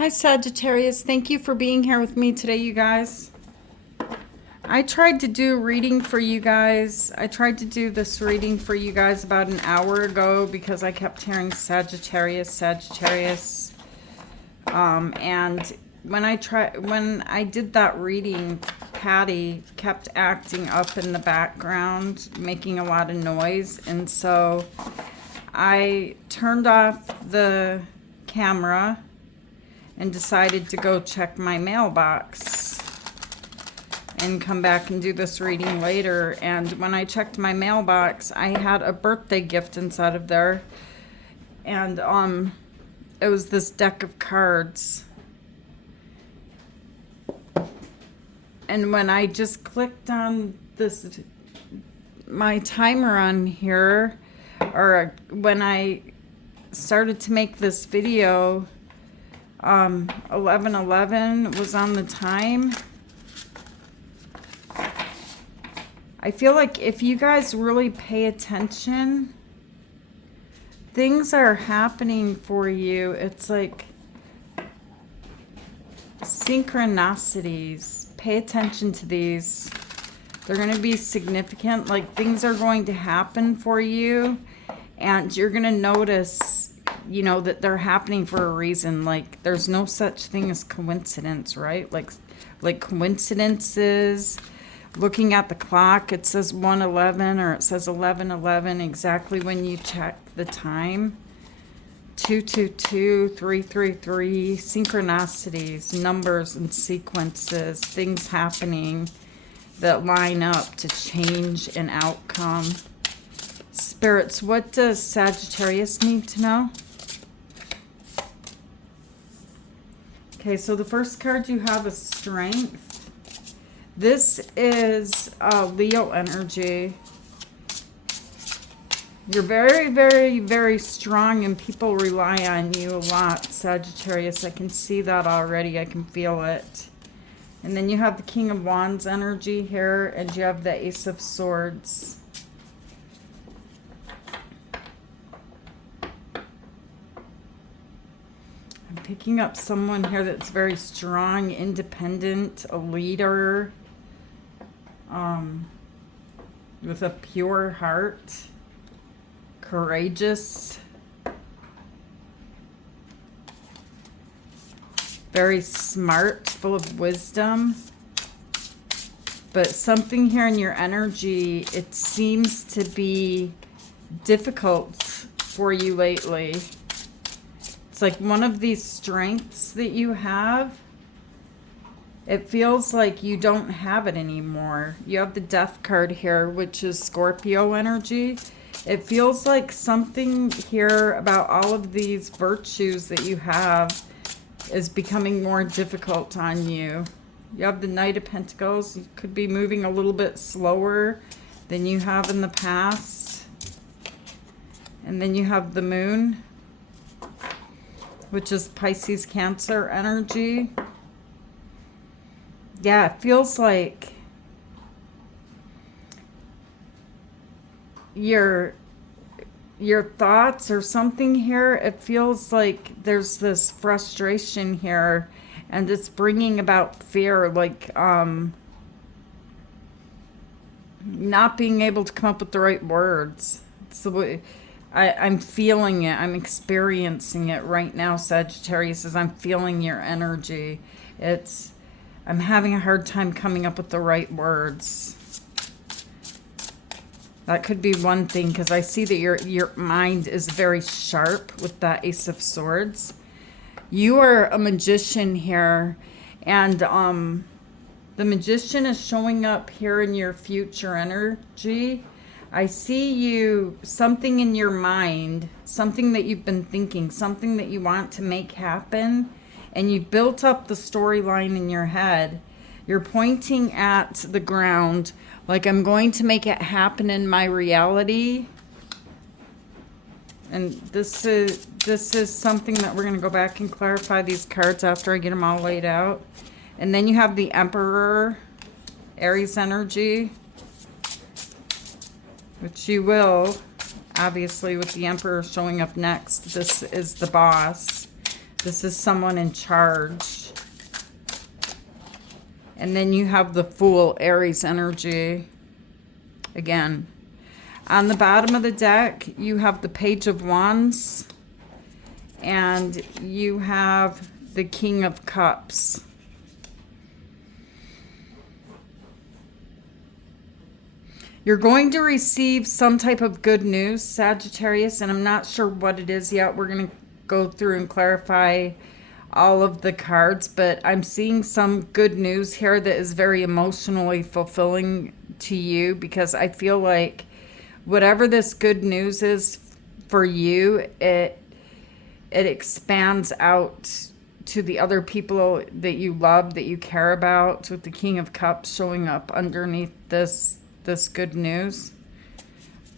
Hi Sagittarius, thank you for being here with me today, you guys. I tried to do reading for you guys. I tried to do this reading for you guys about an hour ago because I kept hearing Sagittarius, Sagittarius. And when I did that reading, Patty kept acting up in the background, making a lot of noise, and so I turned off the camera and decided to go check my mailbox and come back and do this reading later. And when I checked my mailbox, I had a birthday gift inside of there, and it was this deck of cards. And when I just clicked on this, my timer on here, or when I started to make this video, 11:11 was on the time. I feel like if you guys really pay attention, things are happening for you. It's like synchronicities. Pay attention to these. They're going to be significant. Like, things are going to happen for you, and you're going to notice, you know, that they're happening for a reason. Like, there's no such thing as coincidence, right? Like coincidences. Looking at the clock, it says 1:11 or it says 11:11 exactly when you check the time. 222, 333, synchronicities, numbers and sequences, things happening that line up to change an outcome. Spirits, what does Sagittarius need to know? Okay, so the first card you have is Strength. This is Leo energy. You're very, very, very strong, and people rely on you a lot, Sagittarius. I can see that already. I can feel it. And then you have the King of Wands energy here, and you have the Ace of Swords. I'm picking up someone here that's very strong, independent, a leader, with a pure heart. Courageous, very smart, full of wisdom. But something here in your energy, it seems to be difficult for you lately. It's like one of these strengths that you have, it feels like you don't have it anymore. You have the Death card here, which is Scorpio energy. It feels like something here about all of these virtues that you have is becoming more difficult on you. You have the Knight of Pentacles. You could be moving a little bit slower than you have in the past. And then you have the Moon, which is Pisces, Cancer energy. Yeah, it feels like your thoughts or something here, it feels like there's this frustration here, and it's bringing about fear, like not being able to come up with the right words. It's the way I'm feeling it. I'm experiencing it right now, Sagittarius, as I'm feeling your energy. I'm having a hard time coming up with the right words. That could be one thing, because I see that your mind is very sharp with that Ace of Swords. You are a magician here, and the magician is showing up here in your future energy. I see you, something in your mind, something that you've been thinking, something that you want to make happen, and you built up the storyline in your head. You're pointing at the ground, like, I'm going to make it happen in my reality. And this is something that we're going to go back and clarify these cards after I get them all laid out. And then you have the Emperor, Aries energy, which you will, obviously, with the Emperor showing up next. This is the boss. This is someone in charge. And then you have the Fool, Aries energy. Again, on the bottom of the deck, you have the Page of Wands. And you have the King of Cups. You're going to receive some type of good news, Sagittarius, and I'm not sure what it is yet. We're going to go through and clarify all of the cards, but I'm seeing some good news here that is very emotionally fulfilling to you, because I feel like whatever this good news is for you, it expands out to the other people that you love, that you care about, with the King of Cups showing up underneath this good news.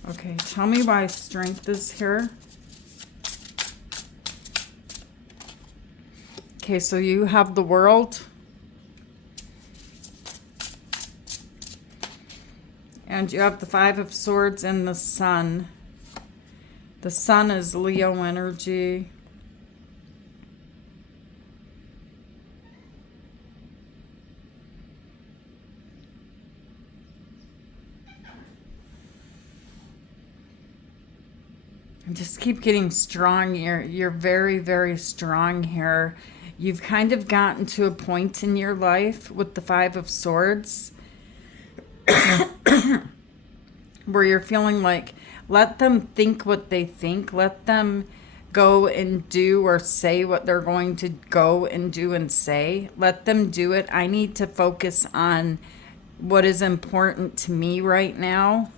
Okay, tell me why strength is here. Okay, so you have the World. And you have the Five of Swords and the Sun. The Sun is Leo energy. Just keep getting strong. You're very, very strong here. You've kind of gotten to a point in your life with the Five of Swords where you're feeling like, let them think what they think. Let them go and do or say what they're going to go and do and say. Let them do it. I need to focus on what is important to me right now.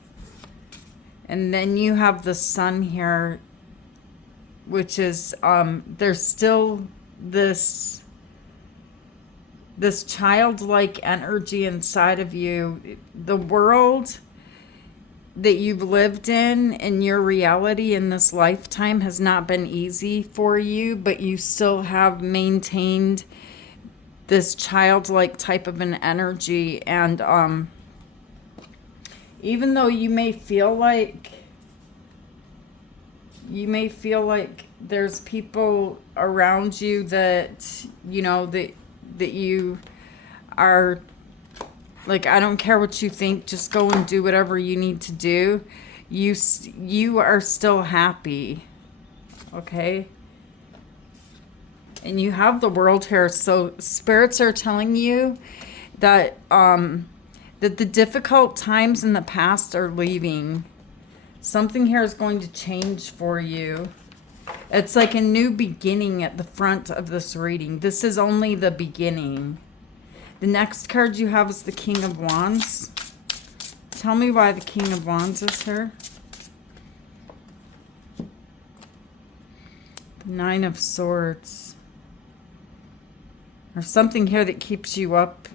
And then you have the Sun here, which is, there's still this childlike energy inside of you. The world that you've lived in your reality in this lifetime has not been easy for you, but you still have maintained this childlike type of an energy. And even though you may feel like there's people around you that, you know, that you are like, I don't care what you think, just go and do whatever you need to do. You are still happy, okay? And you have the World here, so spirits are telling you that that the difficult times in the past are leaving. Something here is going to change for you. It's like a new beginning at the front of this reading. This is only the beginning. The next card you have is the King of Wands. Tell me why the King of Wands is here. The Nine of Swords. There's something here that keeps you up.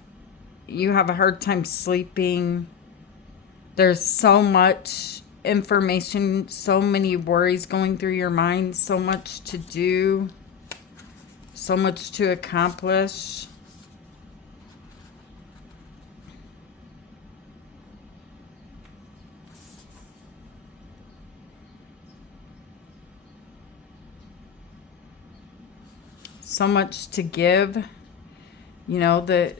You have a hard time sleeping. There's so much information, so many worries going through your mind, so much to do, so much to accomplish. So much to give. You know, the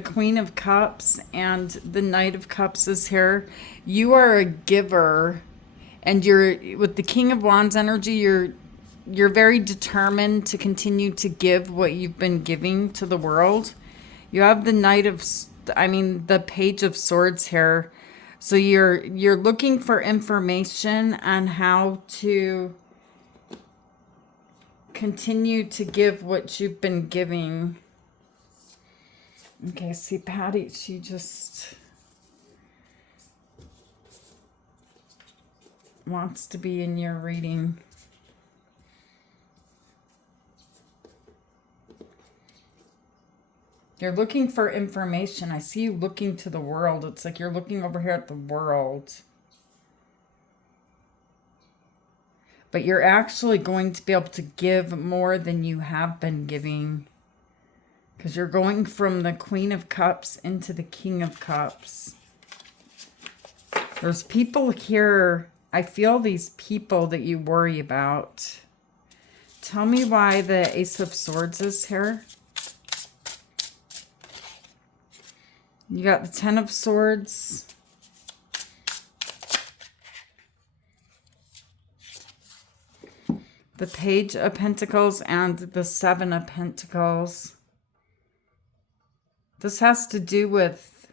Queen of Cups and the Knight of Cups is here. You are a giver, and you're with the King of Wands energy. You're very determined to continue to give what you've been giving to the world. You have the the Page of Swords here. So you're looking for information on how to continue to give what you've been giving. Okay, see, Patty, she just wants to be in your reading. You're looking for information. I see you looking to the world. It's like you're looking over here at the world. But you're actually going to be able to give more than you have been giving. Because you're going from the Queen of Cups into the King of Cups. There's people here. I feel these people that you worry about. Tell me why the Ace of Swords is here. You got the Ten of Swords. The Page of Pentacles and the Seven of Pentacles. This has to do with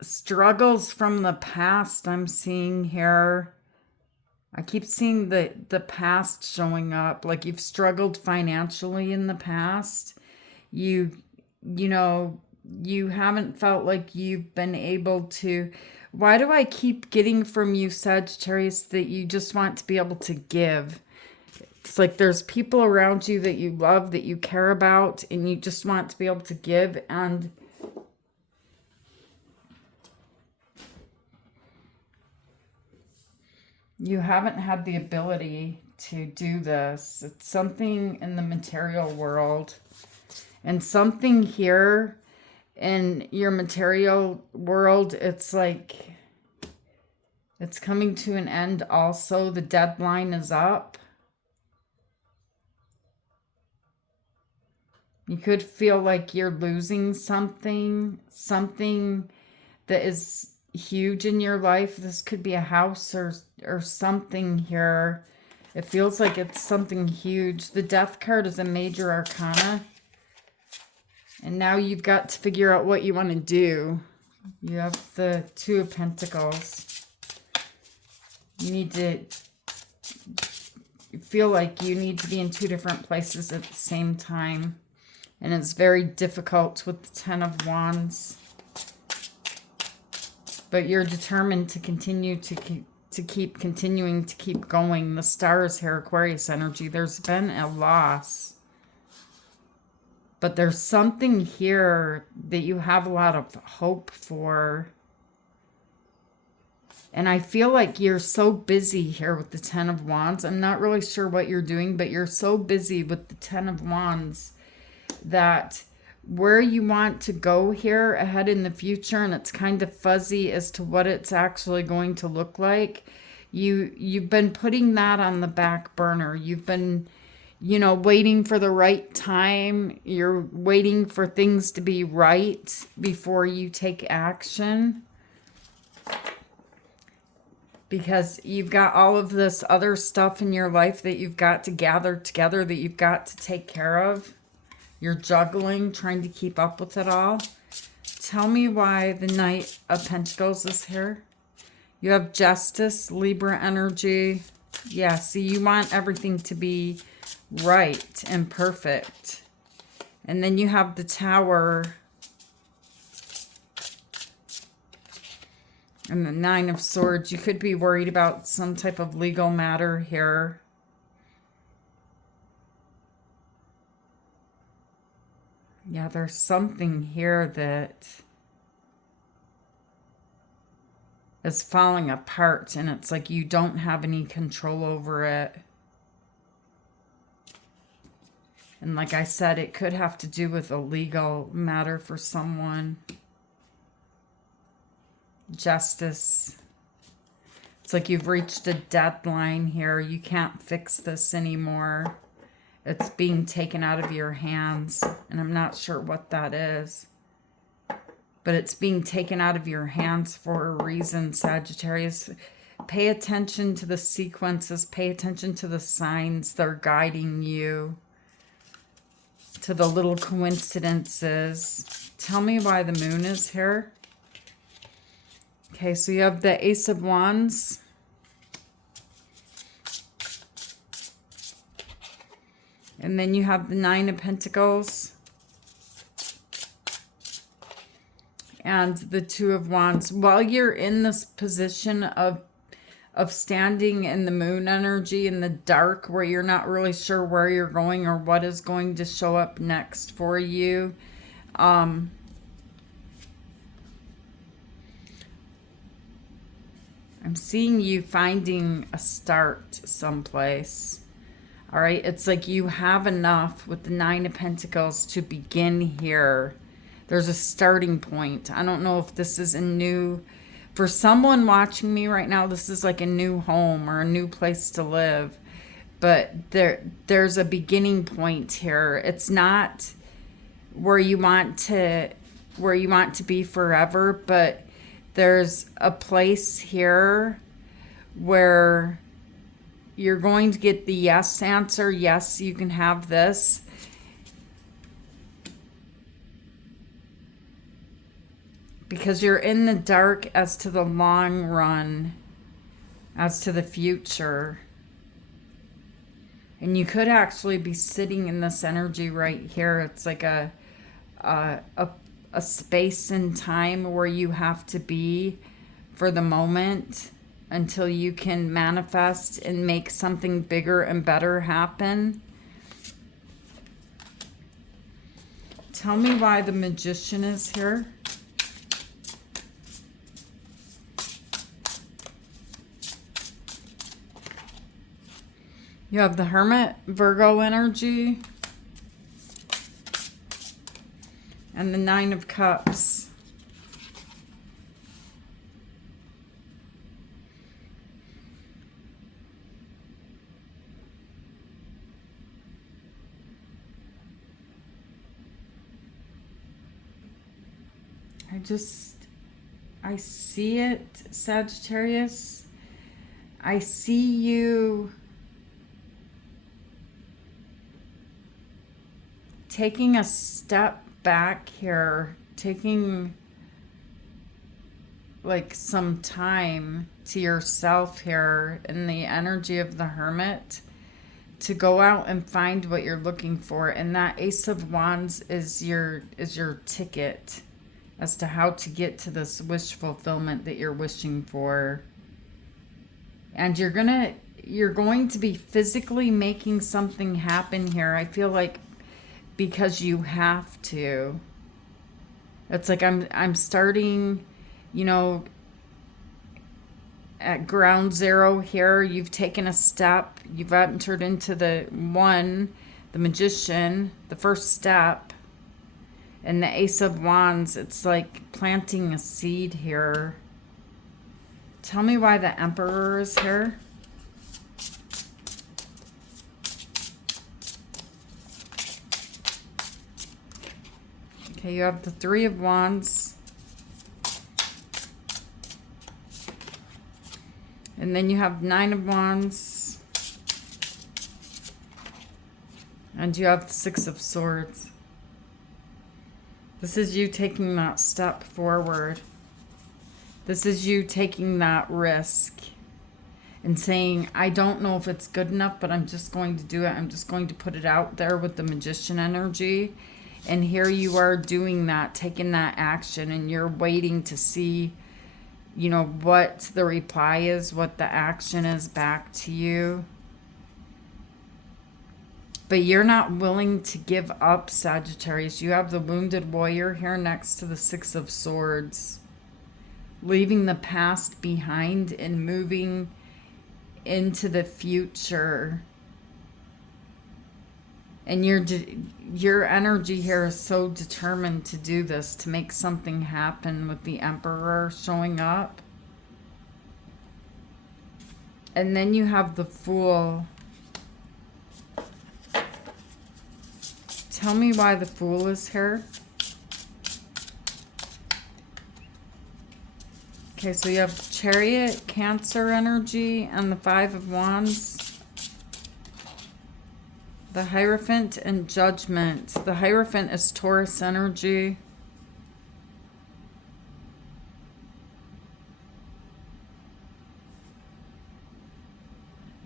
struggles from the past I'm seeing here. I keep seeing the past showing up. Like you've struggled financially in the past. You know, you haven't felt like you've been able to. Why do I keep getting from you, Sagittarius, that you just want to be able to give? It's like there's people around you that you love, that you care about, and you just want to be able to give. And you haven't had the ability to do this. It's something in the material world. And something here in your material world, it's like it's coming to an end also. The deadline is up. You could feel like you're losing something that is huge in your life. This could be a house or something here. It feels like it's something huge. The Death card is a major arcana. And now you've got to figure out what you want to do. You have the Two of Pentacles. You need to feel like you need to be in two different places at the same time. And it's very difficult with the Ten of Wands. But you're determined to continue to keep continuing to keep going. The Stars here, Aquarius energy. There's been a loss. But there's something here that you have a lot of hope for. And I feel like you're so busy here with the Ten of Wands. I'm not really sure what you're doing, but you're so busy with the Ten of Wands that where you want to go here ahead in the future, and it's kind of fuzzy as to what it's actually going to look like. You've been putting that on the back burner. You've been, waiting for the right time. You're waiting for things to be right before you take action. Because you've got all of this other stuff in your life that you've got to gather together, that you've got to take care of. You're juggling, trying to keep up with it all. Tell me why the Knight of Pentacles is here. You have Justice, Libra energy. Yeah, see, you want everything to be right and perfect. And then you have the Tower and the Nine of Swords. You could be worried about some type of legal matter here. Yeah, there's something here that is falling apart, and it's like you don't have any control over it. And like I said, it could have to do with a legal matter for someone. Justice. It's like you've reached a deadline here. You can't fix this anymore. It's being taken out of your hands. And I'm not sure what that is. But it's being taken out of your hands for a reason, Sagittarius. Pay attention to the sequences. Pay attention to the signs that are guiding you. To the little coincidences. Tell me why the Moon is here. Okay, so you have the Ace of Wands. And then you have the Nine of Pentacles. And the Two of Wands. While you're in this position of standing in the Moon energy in the dark, where you're not really sure where you're going or what is going to show up next for you, I'm seeing you finding a start someplace. All right, it's like you have enough with the Nine of Pentacles to begin here. There's a starting point. I don't know if this is a new, for someone watching me right now, this is like a new home or a new place to live. but there's a beginning point here. It's not where you want to be forever, but there's a place here where you're going to get the yes answer. Yes, you can have this. Because you're in the dark as to the long run, as to the future. And you could actually be sitting in this energy right here. It's like a space and time where you have to be for the moment until you can manifest and make something bigger and better happen. Tell me why the Magician is here. You have the Hermit, Virgo energy, and the Nine of Cups. I see it, Sagittarius. I see you taking a step back here, taking like some time to yourself here in the energy of the Hermit to go out and find what you're looking for. And that Ace of Wands is your ticket as to how to get to this wish fulfillment that you're wishing for. And you're going to be physically making something happen here. I feel like because you have to. It's like I'm starting, at ground zero here. You've taken a step. You've entered into the Magician, the first step. And the Ace of Wands, it's like planting a seed here. Tell me why the Emperor is here. Okay, you have the Three of Wands. And then you have Nine of Wands. And you have the Six of Swords. This is you taking that step forward. This is you taking that risk and saying, I don't know if it's good enough, but I'm just going to do it. I'm just going to put it out there with the Magician energy. And here you are doing that, taking that action, and you're waiting to see, what the reply is, what the action is back to you. But you're not willing to give up, Sagittarius. You have the Wounded Warrior here next to the Six of Swords. Leaving the past behind and moving into the future. And your energy here is so determined to do this, to make something happen with the Emperor showing up. And then you have the Fool. Tell me why the Fool is here. Okay, so you have Chariot, Cancer energy, and the Five of Wands. The Hierophant and Judgment. The Hierophant is Taurus energy.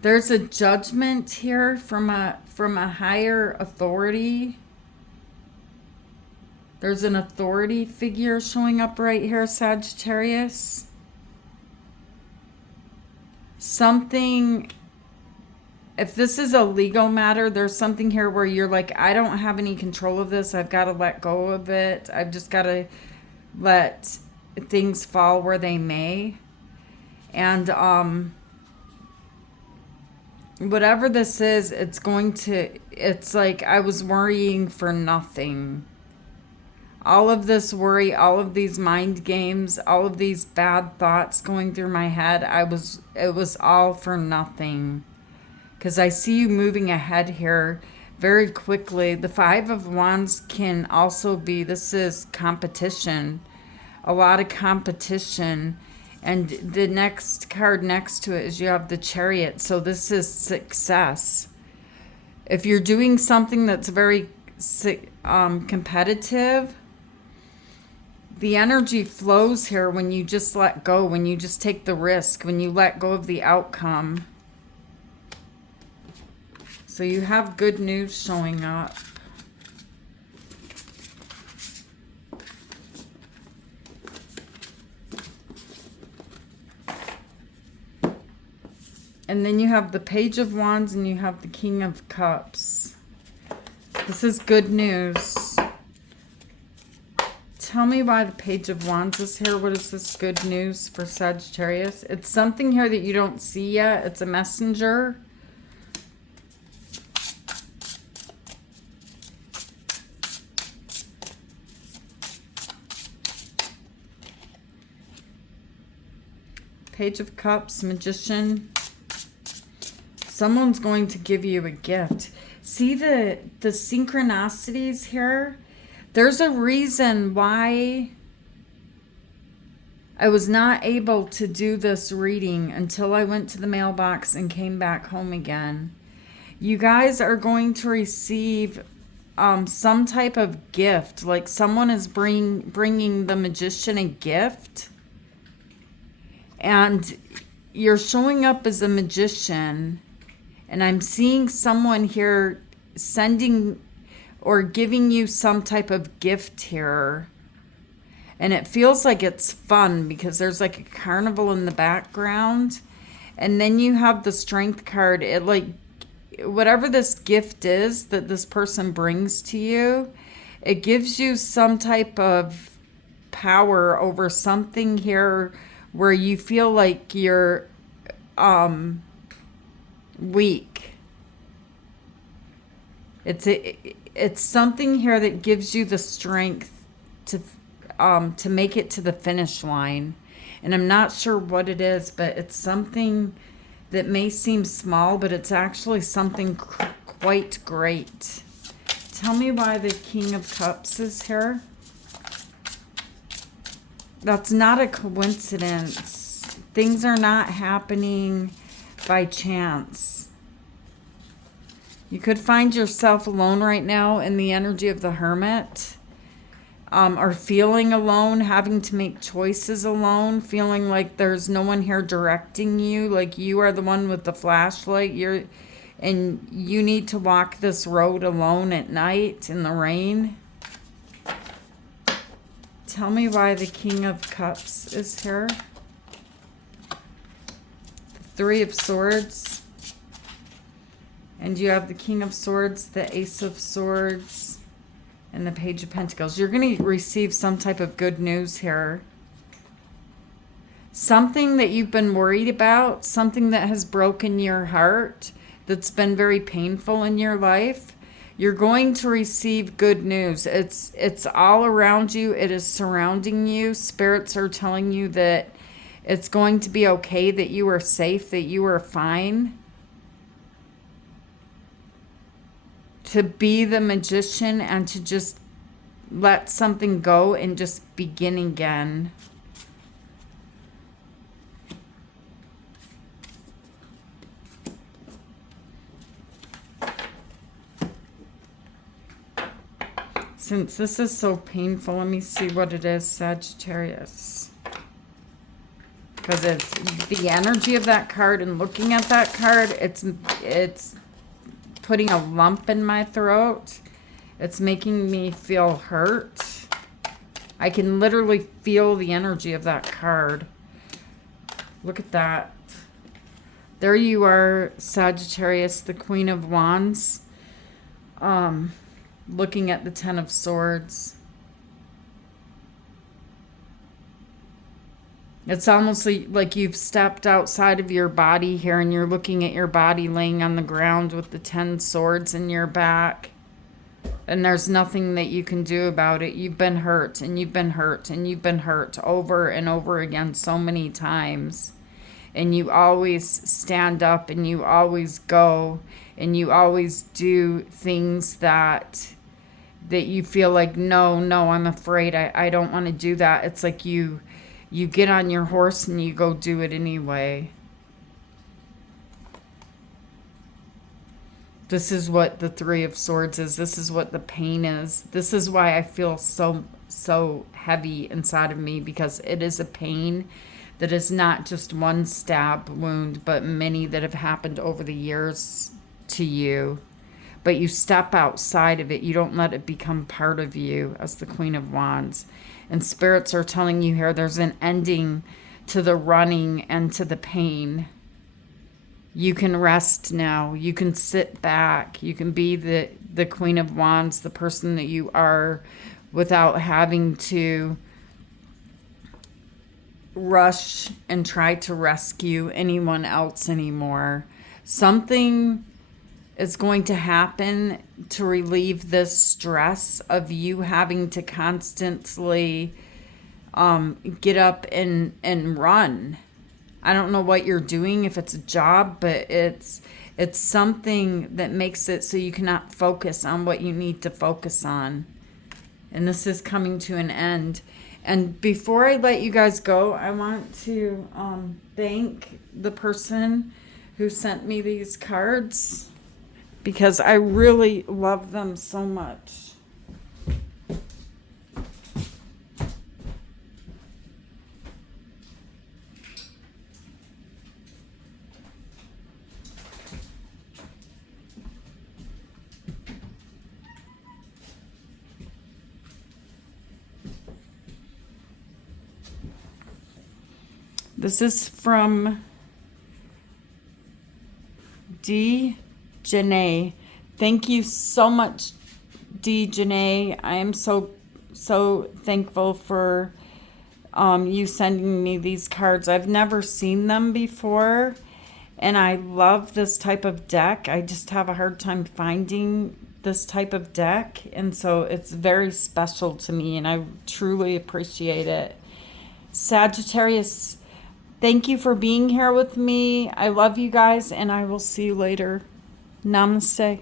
There's a judgment here from a higher authority. There's an authority figure showing up right here, Sagittarius. Something, if this is a legal matter, there's something here where you're like, I don't have any control of this. I've got to let go of it. I've just got to let things fall where they may. And whatever this is, it's like I was worrying for nothing. All of this worry, all of these mind games, all of these bad thoughts going through my head, it was all for nothing. because I see you moving ahead here very quickly. The Five of Wands can also be, this is competition, a lot of competition. And the next card next to it is you have the Chariot. So this is success. If you're doing something that's very competitive, the energy flows here when you just let go, when you just take the risk, when you let go of the outcome. So you have good news showing up. And then you have the Page of Wands and you have the King of Cups. This is good news. Tell me why the Page of Wands is here. What is this good news for Sagittarius? It's something here that you don't see yet. It's a messenger. Page of Cups, Magician. Someone's going to give you a gift. See the synchronicities here? There's a reason why I was not able to do this reading until I went to the mailbox and came back home again. You guys are going to receive some type of gift. Like someone is bringing the Magician a gift. And you're showing up as a magician. And I'm seeing someone here sending or giving you some type of gift here. And it feels like it's fun because there's like a carnival in the background. And then you have the Strength card. It like, whatever this gift is that this person brings to you, it gives you some type of power over something here where you feel like you're weak. It's something here that gives you the strength to make it to the finish line. And I'm not sure what it is, but it's something that may seem small, but it's actually something quite great. Tell me why the King of Cups is here. That's not a coincidence. Things are not happening by chance. You could find yourself alone right now in the energy of the Hermit, or feeling alone, having to make choices alone, feeling like there's no one here directing you, like you are the one with the flashlight, and you need to walk this road alone at night in the rain. Tell me why the King of Cups is here. The Three of Swords. And you have the King of Swords, the Ace of Swords, and the Page of Pentacles. You're going to receive some type of good news here. Something that you've been worried about, something that has broken your heart, that's been very painful in your life. You're going to receive good news. It's all around you. It is surrounding you. Spirits are telling you that it's going to be okay, that you are safe, that you are fine. To be the magician and to just let something go and just begin again. Since this is so painful, let me see what it is, Sagittarius. Because it's the energy of that card, and looking at that card, it's putting a lump in my throat. It's making me feel hurt. I can literally feel the energy of that card. Look at that. There you are, Sagittarius, the Queen of Wands. Looking at the Ten of Swords. It's almost like you've stepped outside of your body here and you're looking at your body laying on the ground with the 10 swords in your back. And there's nothing that you can do about it. You've been hurt and you've been hurt and you've been hurt over and over again so many times. and you always stand up, and you always go, and you always do things that you feel like, no, I'm afraid, I don't want to do that. It's like you get on your horse and you go do it anyway. This is what the Three of Swords is. This is what the pain is. This is why I feel so heavy inside of me, because it is a pain that is not just one stab wound, but many that have happened over the years to you. But you step outside of it. You don't let it become part of you, as the Queen of Wands. And spirits are telling you here there's an ending to the running and to the pain. You can rest now. You can sit back. You can be the Queen of Wands, the person that you are, without having to rush and try to rescue anyone else anymore. Something is going to happen to relieve this stress of you having to constantly get up and run. I don't know what you're doing, if it's a job, but it's something that makes it so you cannot focus on what you need to focus on. And this is coming to an end. And before I let you guys go, I want to thank the person who sent me these cards, because I really love them so much. This is from Dany. Thank you so much, Dany. I am so thankful for you sending me these cards. I've never seen them before, and I love this type of deck. I just have a hard time finding this type of deck, and so it's very special to me, and I truly appreciate it. Sagittarius, thank you for being here with me. I love you guys, and I will see you later. Namaste.